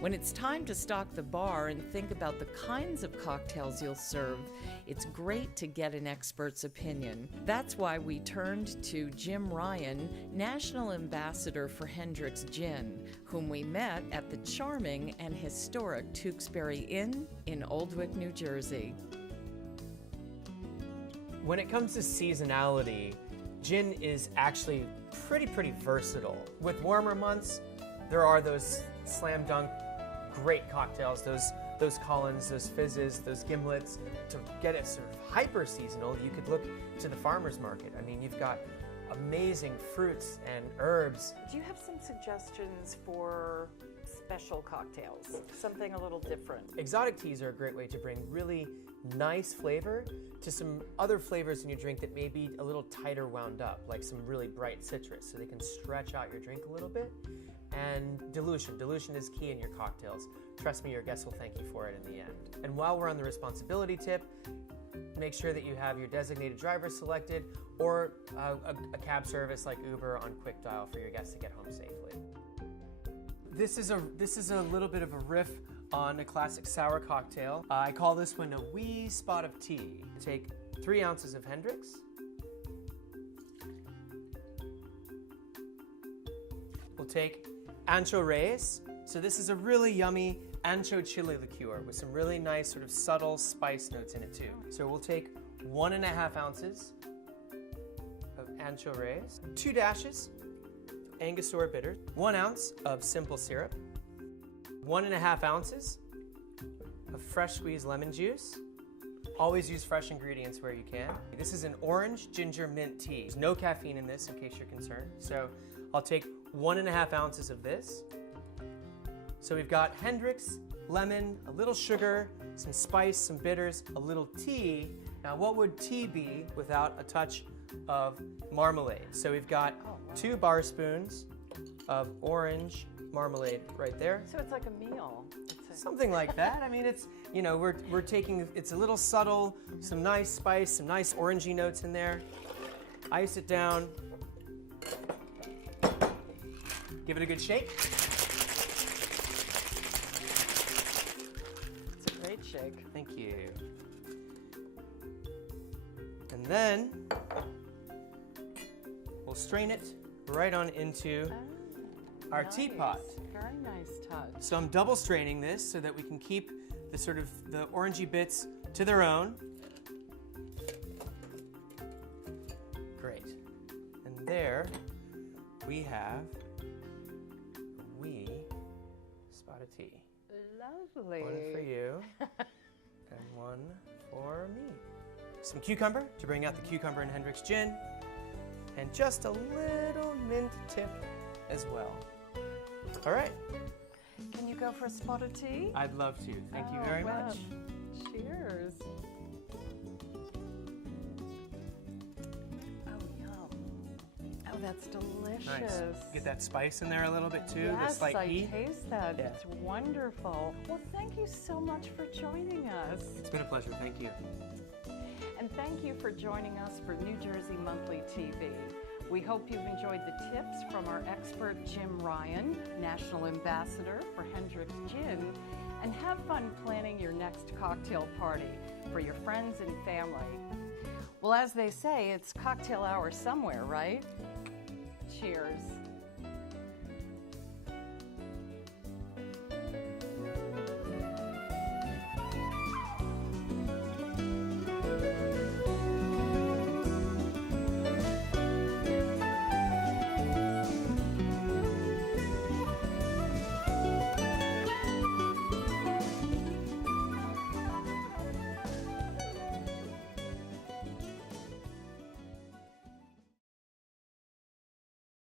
When it's time to stock the bar and think about the kinds of cocktails you'll serve, it's great to get an expert's opinion. That's why we turned to Jim Ryan, National Ambassador for Hendrick's Gin, whom we met at the charming and historic Tewksbury Inn in Oldwick, New Jersey. When it comes to seasonality, gin is actually pretty versatile. With warmer months, there are those slam dunk great cocktails, those Collins, those fizzes, those gimlets. To get it sort of hyper seasonal, you could look to the farmer's market. I mean, you've got amazing fruits and herbs. Do you have some suggestions for special cocktails? Something a little different? Exotic teas are a great way to bring really nice flavor to some other flavors in your drink that may be a little tighter wound up, like some really bright citrus, so they can stretch out your drink a little bit. And dilution. Dilution is key in your cocktails. Trust me, your guests will thank you for it in the end. And while we're on the responsibility tip, make sure that you have your designated driver selected or a cab service like Uber on quick dial for your guests to get home safely. This is a little bit of a riff on a classic sour cocktail. I call this one a wee spot of tea. Take 3 ounces of Hendrick's. We'll take ancho reyes. So this is a really yummy ancho chili liqueur with some really nice sort of subtle spice notes in it too. So we'll take 1.5 ounces of ancho reyes, 2 dashes of Angostura bitters, 1 ounce of simple syrup, 1.5 ounces of fresh squeezed lemon juice. Always use fresh ingredients where you can. This is an orange ginger mint tea. There's no caffeine in this in case you're concerned. So I'll take 1.5 ounces of this. So we've got Hendrick's, lemon, a little sugar, some spice, some bitters, a little tea. Now what would tea be without a touch of marmalade? So we've got 2 bar spoons of orange marmalade right there. So it's like a meal. Something like that. I mean, it's, you know, we're taking, it's a little subtle, some nice spice, some nice orangey notes in there. Ice it down. Give it a good shake. It's a great shake. Thank you. And then we'll strain it right on into our teapot. Very nice touch. So I'm double straining this so that we can keep the sort of the orangey bits to their own. Great. And there we have a wee spot of tea. Lovely. One for you and one for me. Some cucumber to bring out the cucumber and Hendrick's gin, and just a little mint tip as well. All right. Can you go for a spot of tea? I'd love to. Thank you very much. Cheers. Oh, yum. Oh, that's delicious. Nice. Get that spice in there a little bit too. Yes, the slight I heat. taste that. Yeah. It's wonderful. Well, thank you so much for joining us. It's been a pleasure. Thank you. And thank you for joining us for New Jersey Monthly TV. We hope you've enjoyed the tips from our expert Jim Ryan, National Ambassador for Hendrick's Gin, and have fun planning your next cocktail party for your friends and family. Well, as they say, it's cocktail hour somewhere, right? Cheers.